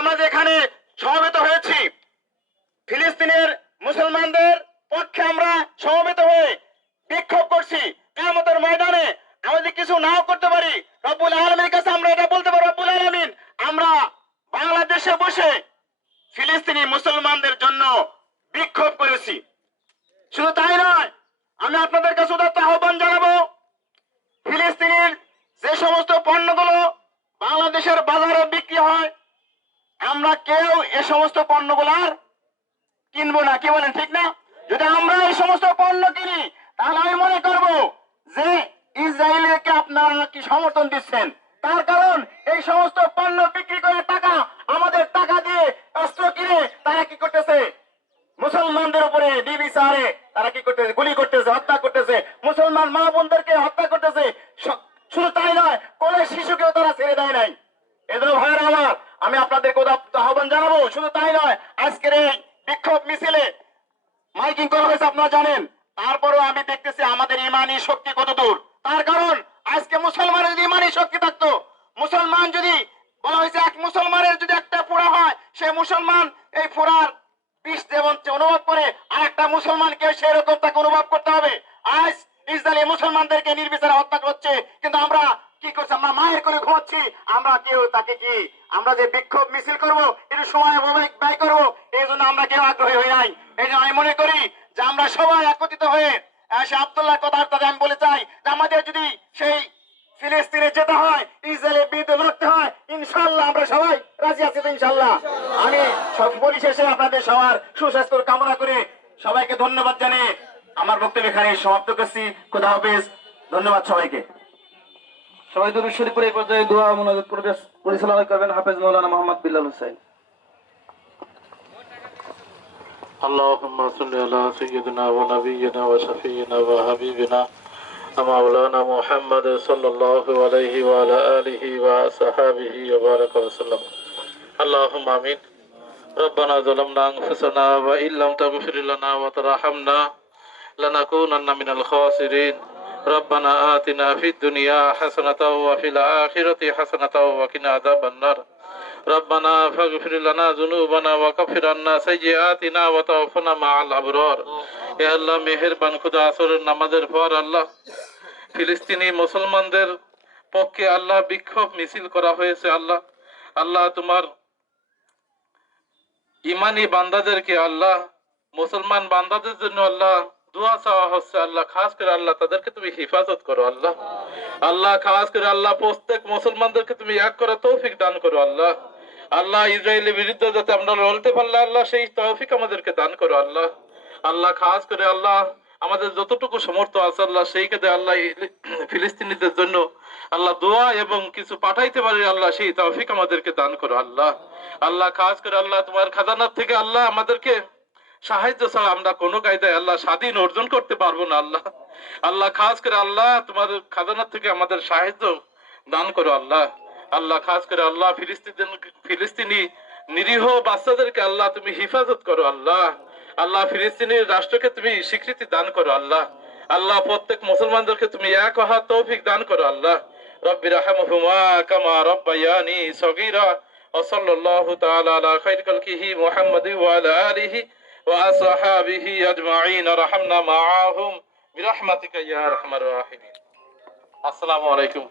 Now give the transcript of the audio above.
আমরা যেখানে সমবেত হয়েছি, ফিলিস্তিনের মুসলমানদের পক্ষে আমরা সমবেত হয়ে বিক্ষোভ করছি। কিয়ামতের ময়দানে আমরা যদি কিছু নাও করতে পারি, রব্বুল আলামিনের কাছে আমরা এটা বলতে পারি, রব্বুল আলামিন আমরা বাংলাদেশে বসে ফিলিস্তিনি মুসলমানদের জন্য বিক্ষোভ করেছি। শুধু তাই নয়, আমি আপনাদের কাছে উদাত্ত আহ্বান জানাবো, ফিলিস্তিনের যে সমস্ত পণ্যগুলো বাংলাদেশের বাজারে বিক্রি হয়, আমরা কেউ এ সমস্ত পণ্যগুলো আর কিনবো না। কি বলেন, ঠিক না? যদি আমরা এই সমস্ত পণ্য কিনি, তাহলে আমি মনে করব যে ইসরায়েলকে আপনারা কি সমর্থন দিচ্ছেন। তার কারণ এই সমস্ত পণ্য বিক্রি করে টাকা, আমাদের টাকা দিয়ে অস্ত্র কিনে তারা কি করতেছে, মুসলমানদের উপরে নির্বিচারে তারা কি করতেছে, গুলি করতেছে, হত্যা করতেছে, মুসলমান মা বোনদেরকে হত্যা করতেছে। শুধু তাই নয়, কোলে শিশুকেও তারা ছেড়ে দেয় নাই। এজন্য ভাইয়েরা আমার, আমি আপনাদেরকে আহ্বান জানাবো। শুধু তাই নয়, আজকের এই বিক্ষোভ মিছিলে মাইকিং করা হয়েছে আপনারা জানেন। তারপরেও আমি দেখতেছি আমাদের ইমানি শক্তি কত দূর। তার কারণ আজকে মুসলমানের যদি ইমানি শক্তি থাকতো, মুসলমান যদি বলা হয়েছে এক মুসলমানের যদি একটা ফোড়া হয়, সে মুসলমান এই ফোড়ার বিষ যেমন অনুভব করে, আর একটা মুসলমানকে সেরকম তাকে অনুভব করতে হবে। আজ ইসরায়েলি মুসলমানদেরকে নির্বিচারে হত্যা করছে, কিন্তু আমরা কি করছি, আমরা মায়ের করে ঘুমাচ্ছি। আমরা কেউ তাকে কি, আমরা যে বিক্ষোভ মিছিল করবো, একটু সময় ব্যয় করবো, এই জন্য আমরা কেউ আগ্রহী হই নাই। এই জন্য আমি মনে করি যে আমরা সবাই একত্রিত হয়ে সে আব্দুল্লাহ কথা আমি বলে চাই যে আমাদের যদি সেই ফিলিস্তিনে যেতে হয়, ইসরায়েলের বিরুদ্ধে লড়তে হয়, ইনশাল্লাহ আমরা সবাই রাজি আছি তো ইনশাল্লাহ। আমি পরিশেষে আপনাদের সবার সুস্বাস্থ্য কামনা করে সবাইকে ধন্যবাদ জানিয়ে আমার বক্তব্য এখানে সমাপ্ত করছি। খোদা হাফেজ। ধন্যবাদ সবাইকে। সবাই দুরূদ শরীফ পড়ে এই পর্যায়ে দোয়া মুনাজাত পরিচালনা করবেন হাফেজ মাওলানা মোহাম্মদ বিল্লাল হোসেন। اللهم صل على سيدنا ونبينا وشفينا وحبيبنا مولانا محمد صلى الله عليه وعلى آله وصحبه وبارك وسلم. اللهم آمين. ربنا ظلمنا أنفسنا وإن لم تغفر لنا وترحمنا لنكونن من الخاسرين. ربنا آتنا في الدنيا حسنة وفي الآخرة حسنة وقنا عذاب النار. ربنا فاغفر لنا ذنوبنا وكفر عنا سيئاتنا وتوفنا مع الأبرار. يا الله মেহেরবান খোদা, আসরের নামাজের পর আল্লাহ ফিলিস্তিনি মুসলমানদের পক্ষে আল্লাহ বিক্ষোভ মিছিল করা হয়েছে। আল্লাহ আল্লাহ তোমার ইমানি বান্দাদেরকে, আল্লাহ মুসলমান বান্দাদের জন্য আল্লাহ দোয়া চাওয়া হচ্ছে। আল্লাহ খাস করে আল্লাহ তাদেরকে তুমি হিফাজত করো। আল্লাহ আল্লাহ খাস করে আল্লাহ প্রত্যেক মুসলমানদেরকে তুমি এক করা তৌফিক দান করো। আল্লাহ আল্লাহ ইসরায়েলের বিরুদ্ধে যাতে আমরা লড়তে পারলে আল্লাহ সেই তৌফিক আমাদেরকে দান করো। আল্লাহ আল্লাহ খাস করে আল্লাহ আমাদের যতটুকু সমর্থ আছে আল্লাহ সেই কাজে আল্লাহ ফিলিস্তিনিদের জন্য আল্লাহ দোয়া এবং কিছু পাঠাইতে পারি আল্লাহ সেই তৌফিক আমাদেরকে দান করো। আল্লাহ আল্লাহ খাস করে আল্লাহ তোমার খাজানার থেকে আল্লাহ আমাদেরকে সাহায্য ছাড়া আমরা কোনো কায়দায় আল্লাহ স্বাধীন অর্জন করতে পারবো না। আল্লাহ আল্লাহ খাস করে আল্লাহ তোমার খাজানার থেকে আমাদের সাহায্য দান করো। আল্লাহ আল্লাহ খাস করে আল্লাহ ফিলিস্তিনি নিরীহ বাচ্চাদেরকে আল্লাহ তুমি হিফাজত করো। আল্লাহ আল্লাহ ফিলিস্তিনের রাষ্ট্রকে তুমি স্বীকৃতি দান করো। আল্লাহ আল্লাহ প্রত্যেক মুসলমানদেরকে তুমি এক হওয়ার তৌফিক দান করো। আল্লাহ রব্বি রাহমহুমা কামা রাব্বায়ানি সগীরা ওয়া সাল্লাল্লাহু তাআলা আলা খায়রি খালকিহি মুহাম্মাদি ওয়া আলা আলিহি ওয়া আসহাবিহি আজমাইন রাহমনা মাআহুম বিরহমাতিকা ইয়া আরহামার রাহিমিন। আসসালামু আলাইকুম।